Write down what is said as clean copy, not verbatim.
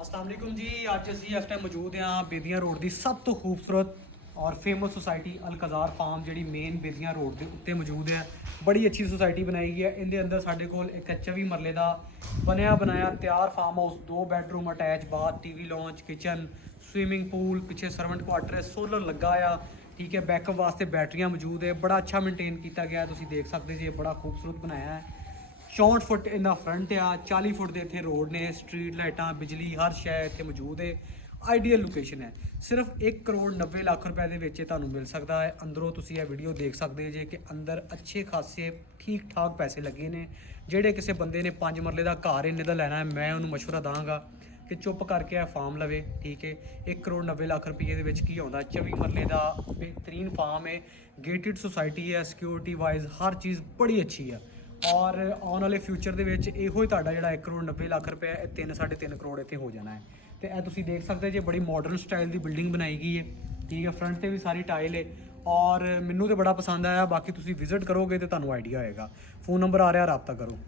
अस्सलाम वालेकुम जी। अज असी इस टाइम मौजूद हाँ बेदियां रोड की सब तो खूबसूरत और फेमस सोसाइटी अलकजार फार्म जी मेन बेदियां रोड के उत्ते मौजूद है। बड़ी अच्छी सोसाइटी बनाई गई है। इनके अंदर साढ़े को एक 24 मरले का बनया बनाया तैयार farm house, 2 bedroom attach bath, TV lounge, kitchen, swimming pool, पिछे सर्वेंट क्वार्टर है, सोलर लगा आ, ठीक है। बैकअप वास्ते बैटरियां मौजूद है। बड़ा अच्छा मेनटेन किया गया, तुम देख सकते जी, बड़ा खूबसूरत बनाया है। 64 फुट इन्ना फ्रंट आ, 40 फुट के इतने रोड ने, स्ट्रीट लाइटा, बिजली हर शय इतने मौजूद है। आइडियल लोकेशन है। सिर्फ 1 करोड़ 90 लाख रुपए के तुहानू मिल सकता है। अंदरों तुम यह वीडियो देख सकते जे कि अंदर अच्छे खासे ठीक ठाक पैसे लगे ने। जेडे किसी बंदे ने 5 मरले का घर इन्ने का लैना है, मैं उन्होंने मशवरा दाँगा कि चुप करके आ फार्म लवे, ठीक है। 1 करोड़ 90 लाख रुपये के आता 24 मरले का बेहतरीन फार्म है। गेटिड सोसाइटी है, सिक्योरिटी वाइज हर चीज़ बड़ी अच्छी है। और आने वाले फ्यूचर के यो जो 1 करोड़ 90 लाख रुपये 3 साढ़े 3 करोड़ इतने हो जाना है। तो यह तुम देख सकते जो बड़ी मॉडर्न स्टाइल की बिल्डिंग बनाई गई है, ठीक है। फ्रंट से भी सारी टाइल है और मैनू तो बड़ा पसंद आया। बाकी तुम विजिट करोगे तो तुम्हें आइडिया होएगा। फ़ोन नंबर आ रहा, रब्ता करो।